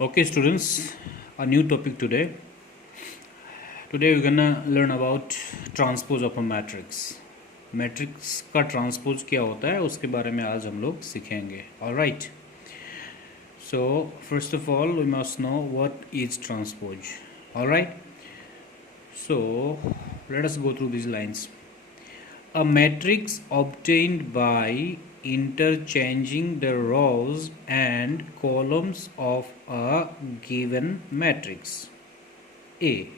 Okay, students, a new topic today. Today we're gonna learn about transpose of a matrix. Matrix का transpose क्या होता है उसके बारे में आज हम लोग सीखेंगे. Alright. So first of all, we must know what is transpose. Alright. So let us go through these lines. A matrix obtained by interchanging the rows and columns of a given matrix A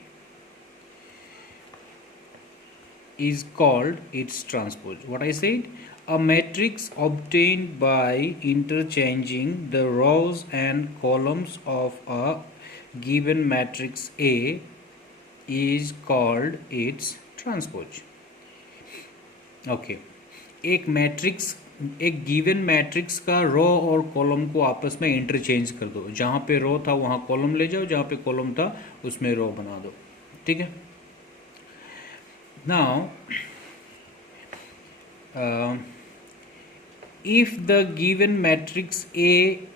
is called its transpose. What I said? A matrix obtained by interchanging the rows and columns of a given matrix A is called its transpose. Okay एक matrix एक given matrix का रो और column को आपस में interchange कर दो. जहां पे रो था वहां कॉलम ले जाओ, जहां पे कॉलम था उसमें रो बना दो. ठीक है. Now if the given matrix if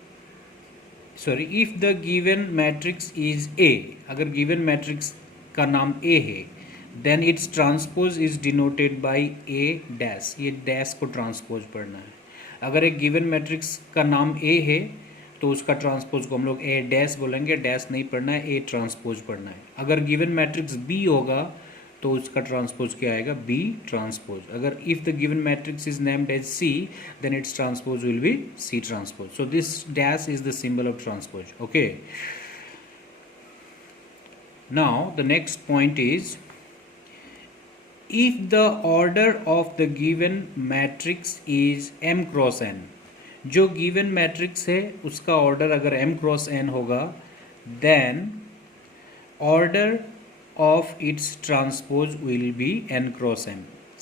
the given matrix is A, अगर गिवन मैट्रिक्स का नाम ए है, then its transpose is denoted by A dash. ये डैश को ट्रांसपोज पढ़ना है. अगर एक गिवन मैट्रिक्स का नाम ए है तो उसका ट्रांसपोज को हम लोग ए डैश बोलेंगे. डैश नहीं पढ़ना है, ए ट्रांसपोज पढ़ना है. अगर गिवन मैट्रिक्स बी होगा तो उसका ट्रांसपोज क्या आएगा? B transpose. अगर if the given matrix is named as C, then its transpose will be C transpose. So this dash is the symbol of transpose. Okay. Now the next point is, if the order of the given matrix is m cross n, जो given matrix है उसका order अगर m cross n होगा, then order of its transpose will be n cross m.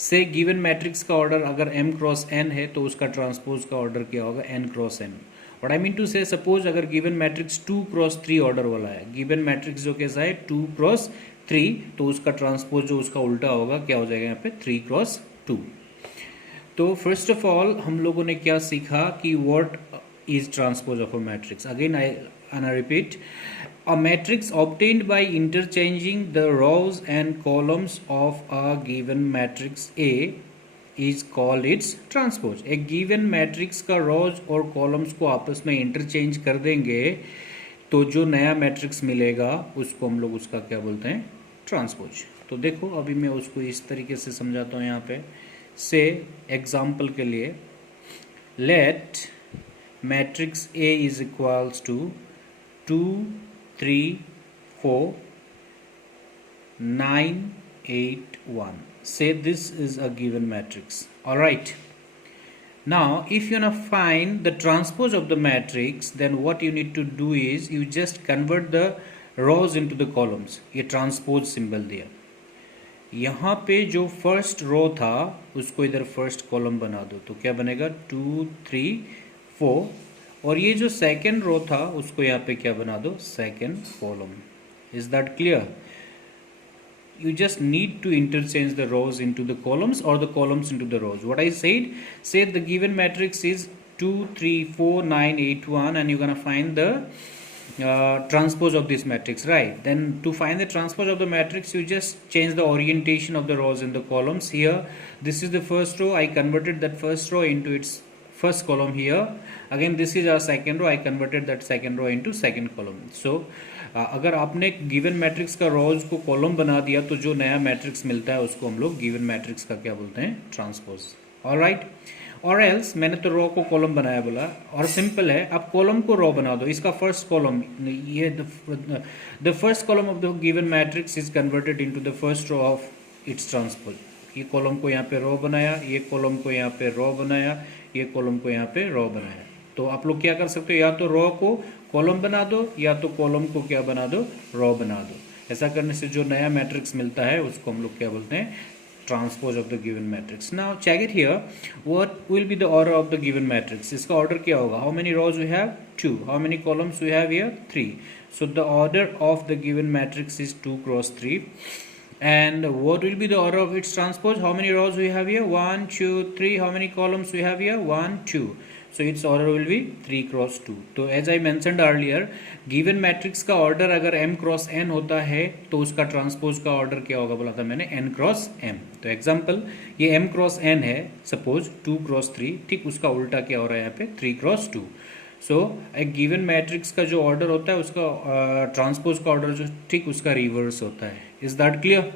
से given matrix का order अगर m cross n है तो उसका transpose का order क्या होगा? n cross n. What I mean to say, suppose अगर given matrix 2 cross 3 order वाला है, given matrix जो कैसा है 2 cross 3, तो उसका ट्रांसपोज जो उसका उल्टा होगा क्या हो जाएगा यहाँ पे? 3 क्रॉस 2. तो फर्स्ट ऑफ ऑल हम लोगों ने क्या सीखा कि what is transpose of a matrix. Again I repeat, a matrix obtained by interchanging the rows and columns of a given matrix A is called its transpose. एक given matrix का rows और columns को आपस में interchange कर देंगे तो जो नया मैट्रिक्स मिलेगा उसको हम लोग उसका क्या बोलते हैं? ट्रांसपोज. तो देखो अभी मैं उसको इस तरीके से समझाता हूँ यहाँ पे. से एग्जाम्पल के लिए, let matrix A is equals to 2 3 4 9 8 1. Say this is a given matrix. All right. Now if you want to find the transpose of the matrix, then what you need to do is you just convert the rows into the columns. ये transpose symbol दिया. यहाँ पे जो first row था उसको इधर first column बना दो, तो क्या बनेगा? 2 3 4. और ये जो सेकेंड रो था उसको यहाँ पे क्या बना दो? Second column. Is that clear? You just need to interchange the rows into the columns or the columns into the rows. What I said the given matrix is 2 3 4 9 8 1, and you're gonna find the transpose of this matrix, right? Then to find the transpose of the matrix, you just change the orientation of the rows in the columns. Here this is the first row, I converted that first row into its first column. Here again this is our second row, I converted that second row into second column. So अगर आपने given matrix का रोज को column बना दिया तो जो नया matrix मिलता है उसको हम लोग गिवन मैट्रिक्स का क्या बोलते हैं? ट्रांसपोज. ऑलराइट. और एल्स मैंने तो रो को कॉलम बनाया बोला, और सिंपल है, आप कॉलम को रो बना दो. इसका फर्स्ट कॉलम, ये the first column of the given matrix is converted into the first row of its transpose. ये कॉलम को यहाँ पे रो बनाया, ये कॉलम को यहाँ पे रो बनाया, ये कॉलम को यहाँ पे रो बनाया. तो आप लोग क्या कर सकते हो? या तो रो को कॉलम बना दो या तो कॉलम को क्या बना दो? रो बना दो. ऐसा करने से जो नया मैट्रिक्स मिलता है उसको हम लोग क्या बोलते हैं? Transpose of the given matrix. Now check it here, what will be the order of the given matrix. इसका ऑर्डर क्या होगा? How many rows we have? 2. How many columns we have here? 3. So the order of the given matrix is 2 cross 3. And what will be the order of its transpose? How many rows we have here? 1 2 3. How many columns we have here? 1 2. so its order will be 3 cross 2. तो as I mentioned earlier, given matrix का order अगर m cross n होता है तो उसका transpose का order क्या होगा बोला था मैंने, n cross m. तो एग्जांपल ये m cross n है, सपोज 2 cross 3, ठीक उसका उल्टा क्या हो रहा है यहाँ पे 3 cross 2. सो एक गिवन मैट्रिक्स का जो ऑर्डर होता है उसका ट्रांसपोज का ऑर्डर जो ठीक उसका रिवर्स होता है. Is that clear?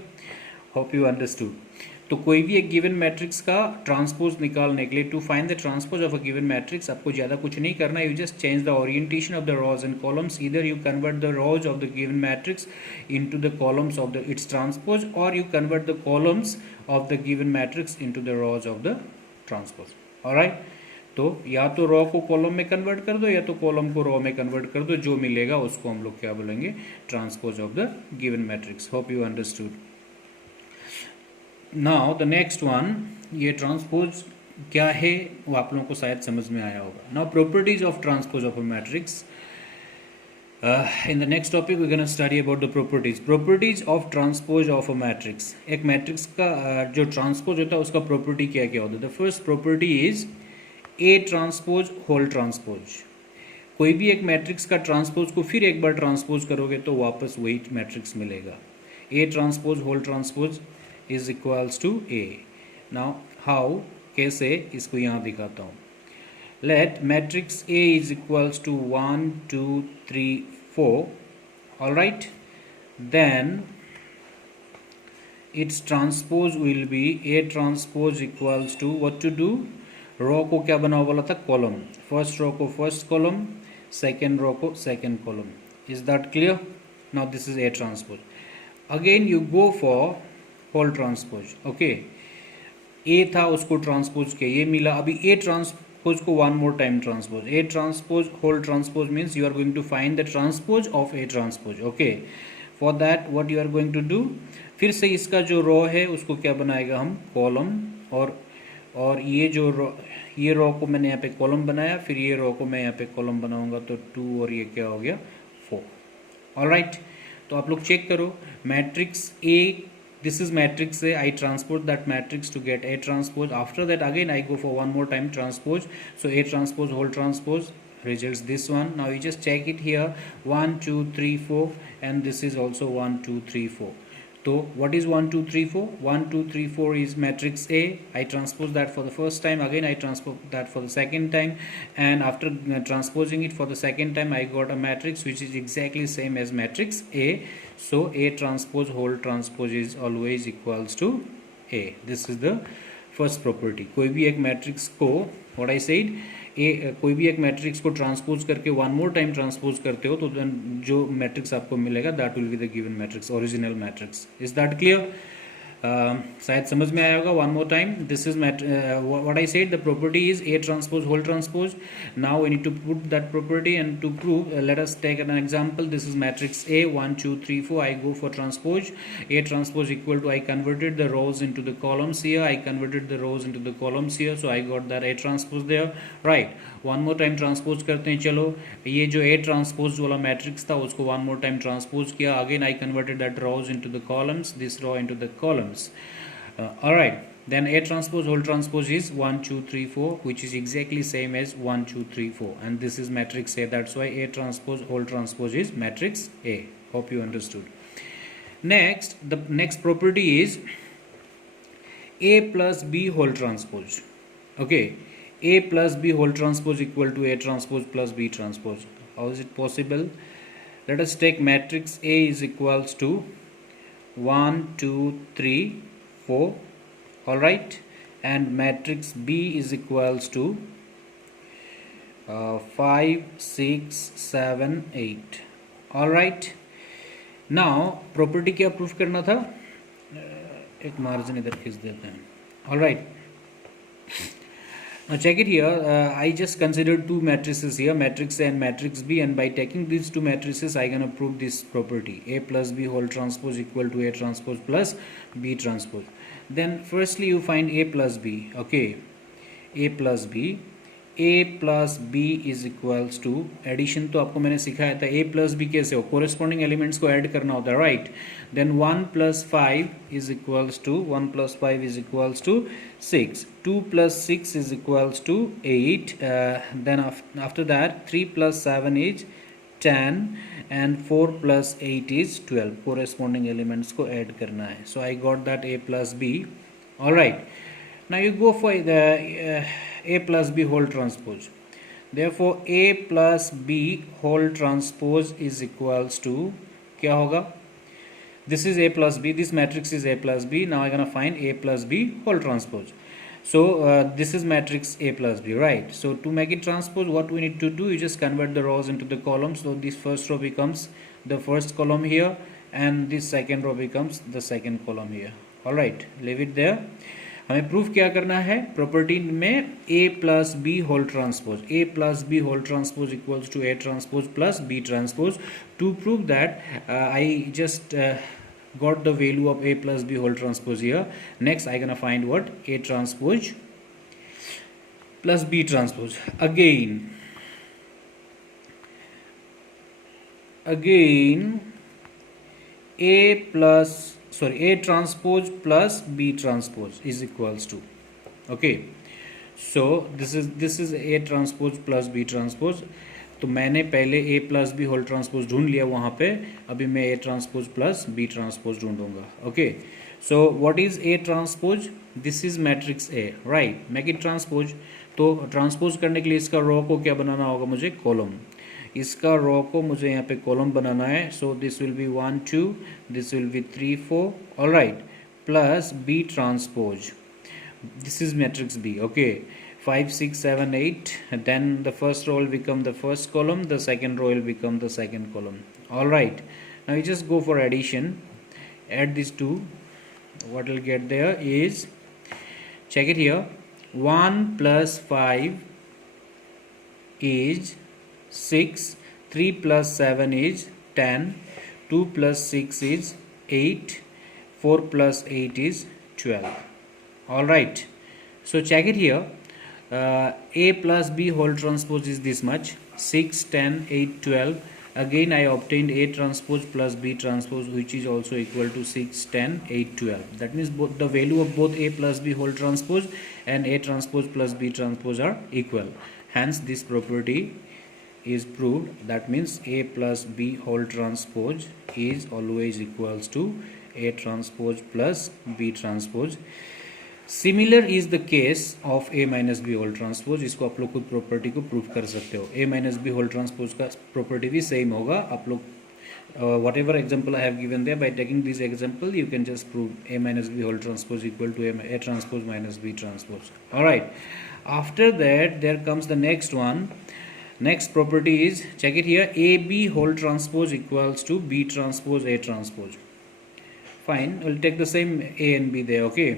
Hope you understood. तो कोई भी एक गिवन मैट्रिक्स का ट्रांसपोज निकालने के लिए, to find the transpose of a given matrix, आपको ज़्यादा कुछ नहीं करना. You just change the orientation of the rows and columns. Either you convert the rows of the given matrix into the columns of the its transpose, or you convert the columns of the given matrix into the rows of the transpose. Alright, तो या तो रो को column में convert कर दो या तो column को रो में कन्वर्ट कर दो, जो मिलेगा उसको हम लोग क्या बोलेंगे, transpose of the given matrix. Hope you understood. Now the next one, ये ट्रांसपोज क्या है वो आप लोगों को शायद समझ में आया होगा. Now properties of transpose of a matrix. In the next topic we gonna study about the properties of transpose of a matrix. एक मैट्रिक्स का जो ट्रांसपोज होता है उसका प्रॉपर्टी क्या क्या होता है. The first property is A transpose whole transpose. कोई भी एक मैट्रिक्स का ट्रांसपोज को फिर एक बार ट्रांसपोज करोगे तो वापस वही मैट्रिक्स मिलेगा. A transpose whole transpose is equals to A. Now how, कैसे, इसको यहाँ दिखाता हूँ. Let matrix A is equals to 1 2 3 4. All right, then its transpose will be A transpose equals to what to do. रो को क्या बनाओ बोला था, कॉलम. फर्स्ट रो को फर्स्ट कॉलम, सेकेंड रो को second column. Is that clear? Now this is A transpose. Again you go for whole transpose. Okay, A था उसको transpose किया, ये मिला. अभी ए ट्रांसपोज को one more time transpose. A transpose whole transpose means you are going to find the transpose of A transpose. Okay, for that what you are going to do, फिर से इसका जो रो है उसको क्या बनाएगा हम, कॉलम. और ये जो ये रो को मैंने यहाँ पे कॉलम बनाया, फिर ये रो को मैं यहाँ पे कॉलम बनाऊंगा, तो 2 और ये क्या हो गया 4. ऑलराइट, तो आप लोग चेक करो. Matrix A, this is matrix A, I transpose that matrix to get A transpose. After that again I go for one more time transpose, so A transpose whole transpose results this one. Now you just check it here, 1 2 3 4, and this is also 1 2 3 4. So what is 1 2 3 4? 1 2 3 4 is matrix A. I transpose that for the first time, again I transpose that for the second time, and after transposing it for the second time I got a matrix which is exactly same as matrix A. So A transpose whole transpose is always equals to A. This is the first property. कोई भी एक matrix को, what I said, कोई भी एक matrix को transpose करके one more time transpose करते हो तो जो मैट्रिक्स आपको मिलेगा that will be the given matrix, original matrix. Is that clear? शायद समझ में आया होगा. One more time, this is what I said, the property is A transpose whole transpose. Now we need to put that property and to prove, let us take an example. This is matrix A 1 2 3 4. I go for transpose. A transpose equal to, I converted the rows into the columns here, I converted the rows into the columns here, so I got that A transpose there. Right, one more time transpose करते हैं. चलो, ये जो A transpose वाला matrix था उसको one more time transpose किया. Again I converted that rows into the columns, this row into the columns. Alright, then A transpose whole transpose is 1 2 3 4, which is exactly same as 1 2 3 4, and this is matrix A. That's why A transpose whole transpose is matrix A. Hope you understood. Next, the next property is A plus B whole transpose. Okay, A plus B whole transpose equal to A transpose plus B transpose. How is it possible? Let us take matrix A is equals to 1 2 3 4. All right, and matrix B is equals to 5 6 7 8. All right, now property क्या proof करना था, एक margin इधर खींच देते हैं. All right, now check it here. I just considered two matrices here, matrix A and matrix B, and by taking these two matrices I gonna prove this property, A plus B whole transpose equal to A transpose plus B transpose. Then firstly you find A plus B. Okay, A plus B. A plus B is equals to, addition तो आपको मैंने सिखाया था, ए plus B कैसे हो, corresponding elements को add करना होता है, right. Then 1 plus 5 is equals to 1 plus 5 is equals to 6, 2 plus 6 is equals to 8, then after that 3 plus 7 is 10 and 4 plus 8 is 12, corresponding elements को add करना है. So I got that a plus b. Alright, now you go for the a plus b whole transpose. Therefore a plus b whole transpose is equals to, क्या होगा, this is a plus b, this matrix is a plus b. Now I'm gonna find a plus b whole transpose. So this is matrix A plus B, right? So to make it transpose, what we need to do, you just convert the rows into the columns. So this first row becomes the first column here, and this second row becomes the second column here. All right, leave it there. हमें proof क्या करना है, property में A plus B whole transpose, A plus B whole transpose equals to A transpose plus B transpose. To prove that, I just got the value of A plus B whole transpose here. Next I gonna find what, A transpose plus B transpose. Again A transpose plus B transpose is equals to, okay, so this is A transpose plus B transpose. तो मैंने पहले A plus B whole transpose ढूंढ लिया वहाँ पे, अभी मैं A transpose plus B transpose ढूंढूंगा. Okay, so what is A transpose, this is matrix A, right. Make it transpose, तो ट्रांसपोज करने के लिए इसका रो को क्या बनाना होगा मुझे, कॉलम. इसका रो को मुझे यहाँ पे कॉलम बनाना है. So this will be 1 2, this will be 3 4, alright, plus B transpose, this is matrix B, okay, 5 6 7 8, then the first row will become the first column, the second row will become the second column. All right, now you just go for addition, add these two, what will get there is, check it here, 1 plus 5 is 6, 3 plus 7 is 10, 2 plus 6 is 8, 4 plus 8 is 12. All right, so check it here, A plus B whole transpose is this much, 6 10 8 12. Again I obtained A transpose plus B transpose, which is also equal to 6 10 8 12. That means both the value of both A plus B whole transpose and A transpose plus B transpose are equal. Hence this property is proved. That means A plus B whole transpose is always equals to A transpose plus B transpose. Similar is the case of A minus B whole transpose. इसको आप लोग खुद property को prove कर सकते हो. A minus B whole transpose का property भी सेम होगा. आप लोग whatever example I have given there, by taking this example you can just prove A minus B whole transpose equal to A transpose minus B transpose. Alright, after that there comes the next one. Next property is, check it here, AB whole transpose equals to B transpose A transpose. Fine, we'll take the same A and B there, okay.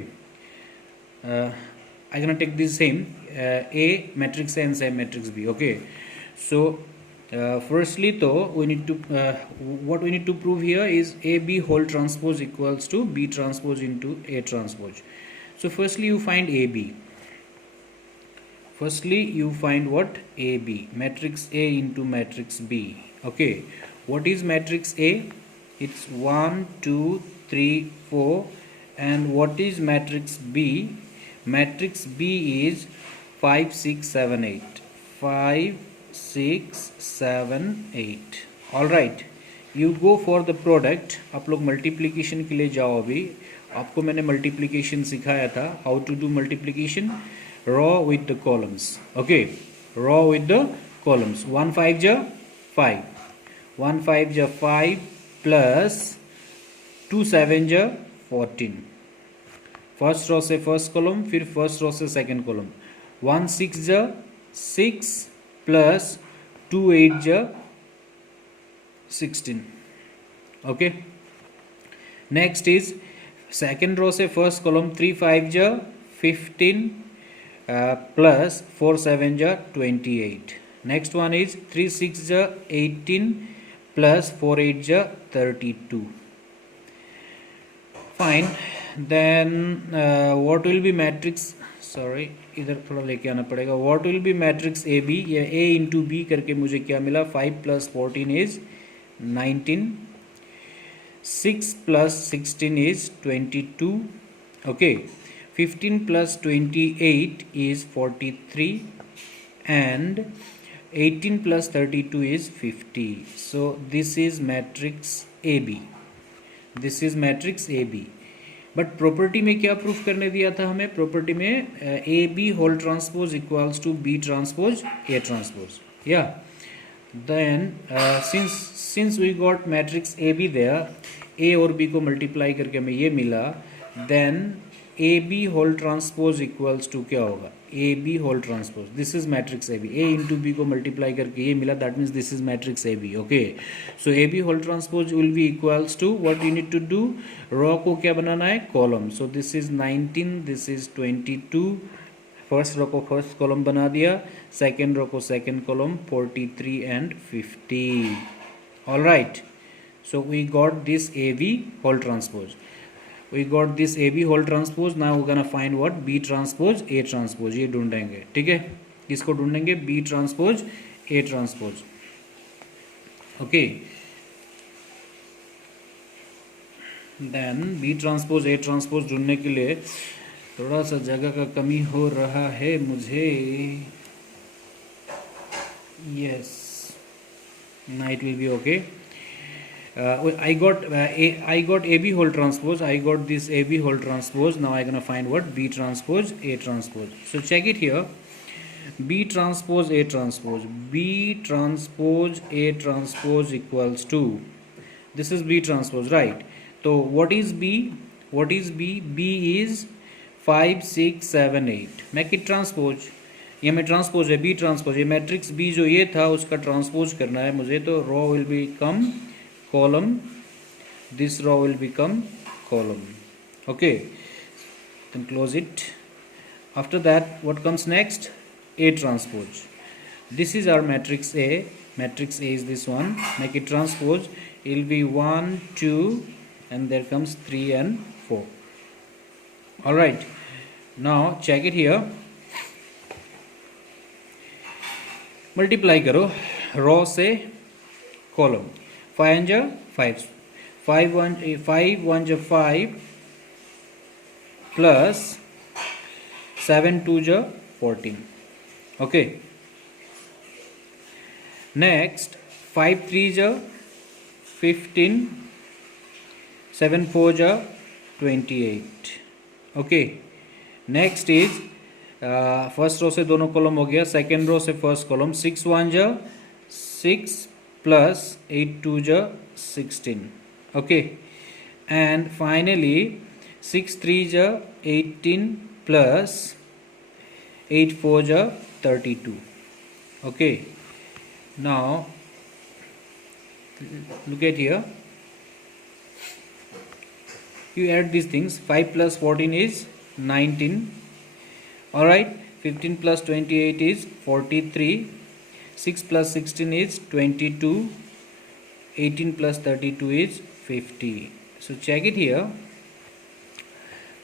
I'm gonna take this same A matrix A and same matrix B, okay. So firstly though we need to what we need to prove here is AB whole transpose equals to B transpose into A transpose. So firstly you find AB. Firstly you find what, AB, matrix A into matrix B, okay. What is matrix A? It's 1 2 3 4. And what is matrix B? Matrix B is 5 6 7 8, 5 6 7 8. All right, you go for the product. आप लोग multiplication के लिए जाओ. अभी आपको मैंने multiplication सिखाया था, how to do multiplication, raw with the columns, okay, raw with the columns. 1 5 ja 5, 1 5 ja 5 plus 2 7 ja 14. First row से फर्स्ट कॉलम, फिर फर्स्ट रो से सेकंड कॉलम. 1 6 जा 6 प्लस 2 8 जा 16, okay. Next is second row से first column, 3 5 जा 15 plus 4 7 जा 28. Next one is 3 6 जा 18 plus 4 8 जा 32. Fine. Then what will be matrix, sorry, इधर थोड़ा लेके आना पड़ेगा. What will be matrix A B, या ए इंटू बी करके मुझे क्या मिला, 5 + 14 is 19, 6 + 16 is 22, okay, 15 + 28 is 43, and 18 + 32 is 50. So this is matrix AB. This is matrix AB. But property में क्या प्रूफ करने दिया था हमें, प्रॉपर्टी में A B whole transpose equals to B transpose A transpose. या then since we got matrix A B there, A और B को मल्टीप्लाई करके हमें ये मिला, then A B whole transpose equals to क्या होगा, A B whole transpose. This is matrix A B. A into B को मल्टीप्लाई करके ये मिला, that means this is matrix A B. Okay, so A B whole transpose will be equals to, what you need to do, row को क्या बनाना है, column. So this is 19, this is 22. First row को first column बना दिया, second row को second column, 43 and 50. All right, so we got this A B whole transpose. We got this AB whole transpose. Now we're gonna find what, B transpose A transpose. ये ढूंढेंगे, ठीक है. किसको ढूंढेंगे, B transpose A transpose. Okay. Then B transpose A transpose ढूंढने के लिए थोड़ा सा जगह का कमी हो रहा है मुझे. Yes. Now it will be okay. I got AB whole transpose. I got this AB whole transpose. Now I'm gonna find what, B transpose A transpose. So check it here. B transpose A transpose. B transpose A transpose equals to, this is B transpose, right? So what is B? What is B? B is 5, 6, 7, 8. Make it transpose. ये में transpose है, B transpose. ये matrix B जो ये था उसका transpose करना है मुझे, तो row will become column, this row will become column. Okay, then close it. After that, what comes next, A transpose. This is our matrix A. Matrix A is this one. Make it transpose. It will be 1, 2, and there comes 3 and 4. All right, now check it here. Multiply करो रो से column. 5 5, 5 1 5 plus 7 2 14. Okay, next 5 3 15, 7 4 28. Okay, next is first row से दोनों column हो गया, second row से first column. 6 1 6 plus 8 2 16. Okay, and finally 6 3 18 plus 8 4 32. Okay, now look at here, you add these things. 5 plus 14 is 19. All right, 15 plus 28 is 43. 6 plus 16 is 22. 18 plus 32 is 50. So check it here.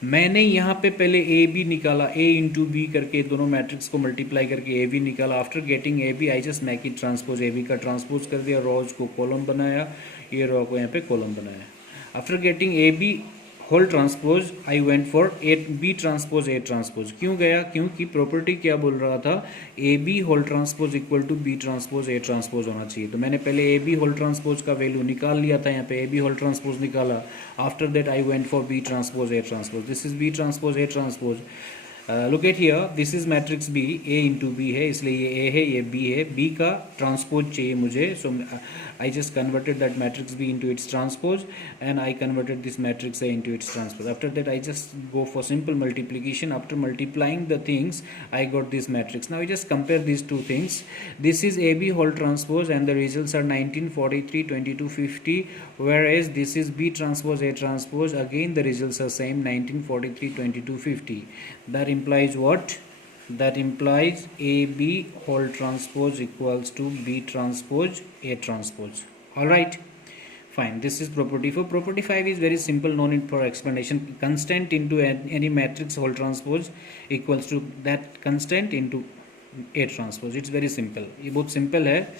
मैंने यहाँ पे पहले A B निकाला, ए into B करके दोनों matrix को multiply करके A B निकाला. After getting A B I just make it transpose. A B का ट्रांसपोज कर दिया, रोज को कॉलम बनाया, ये रो को यहाँ पे कॉलम बनाया. After getting A B whole transpose I went for A B transpose A transpose. क्यों गया, क्योंकि प्रॉपर्टी क्या बोल रहा था, A B whole transpose equal to B transpose A transpose होना चाहिए. तो मैंने पहले ए बी होल ट्रांसपोज का वैल्यू निकाल लिया था, यहाँ पे ए बी होल ट्रांसपोज निकाला. After that I went for B transpose A transpose. This is B transpose A transpose. Look at here, this is matrix B, A into B है, इसलिए ये ए है, ये बी है. बी का transpose चाहिए मुझे, सो I just converted that matrix B into its transpose, and I converted this matrix A into its transpose. After that, I just go for simple multiplication. After multiplying the things, I got this matrix. Now I just compare these two things. This is AB whole transpose, and the results are 19, 43, 22, 50. Whereas this is B transpose A transpose. Again, the results are same, 19, 43, 22, 50. That implies what? That implies AB whole transpose equals to B transpose A transpose. All right, Fine, this is property 4. Property 5 is very simple, no need for explanation. Constant into any matrix whole transpose equals to that constant into A transpose. It's very simple. ये बहुत simple है.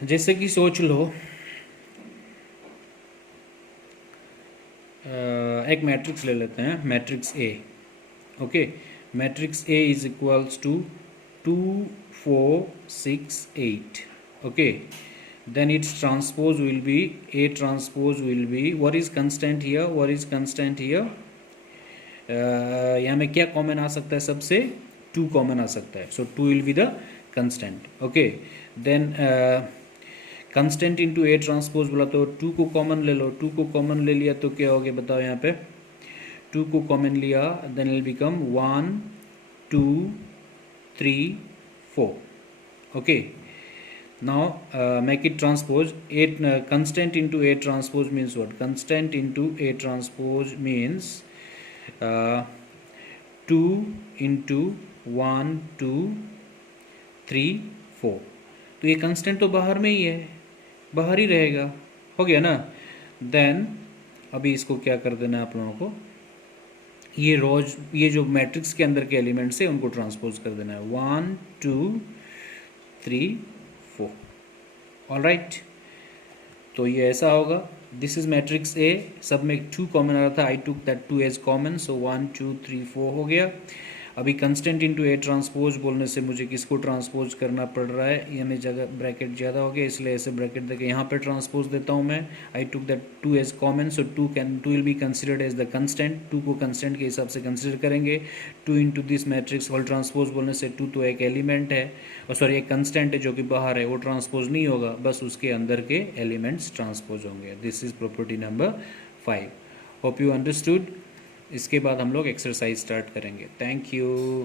जैसे कि सोच लो एक matrix ले लेते हैं, matrix A. Okay, matrix A is equals to 2 4 6 8. Okay, then its transpose will be A transpose will be, what is constant here, what is constant here, यहाँ में क्या कॉमन आ सकता है, सबसे 2 कॉमन आ सकता है, so 2 will be the constant. okay, then constant into A transpose बोला तो 2 को कॉमन ले लो, 2 को कॉमन ले लिया तो क्या हो गया बताओ, यहाँ पे 2 को कॉमन लिया, then it will become 1 2 3 4. okay, now make it transpose. Constant into A transpose means what? Constant into A transpose means 2 into 1 2 3 4. तो ये constant तो बाहर में ही है, बाहर ही रहेगा, हो गया ना. देन अभी इसको क्या कर देना है आप लोगों को, ये रोज ये जो मैट्रिक्स के अंदर के एलिमेंट्स है उनको ट्रांसपोज कर देना है, 1 2 3 4. ऑल राइट, तो ये ऐसा होगा. दिस इज मैट्रिक्स ए, सब में 2 कॉमन आ रहा था, I took that 2 as common, so 1 2 3 4 हो गया. अभी कंस्टेंट इनटू ए ट्रांसपोज बोलने से मुझे किसको ट्रांसपोज करना पड़ रहा है, ये में जगह ब्रैकेट ज़्यादा हो गया इसलिए ऐसे ब्रैकेट देके यहाँ पे ट्रांसपोज देता हूँ मैं. I took that 2 as common, so 2 will be considered as the constant. 2 को कंस्टेंट के हिसाब से कंसिडर करेंगे. 2 into this matrix whole transpose बोलने से 2 तो एक एलिमेंट है, और सॉरी एक कंस्टेंट है जो कि बाहर है, वो ट्रांसपोज नहीं होगा, बस उसके अंदर के एलिमेंट्स ट्रांसपोज होंगे. This is property number 5. Hope you understood. इसके बाद हम लोग एक्सरसाइज स्टार्ट करेंगे. Thank you.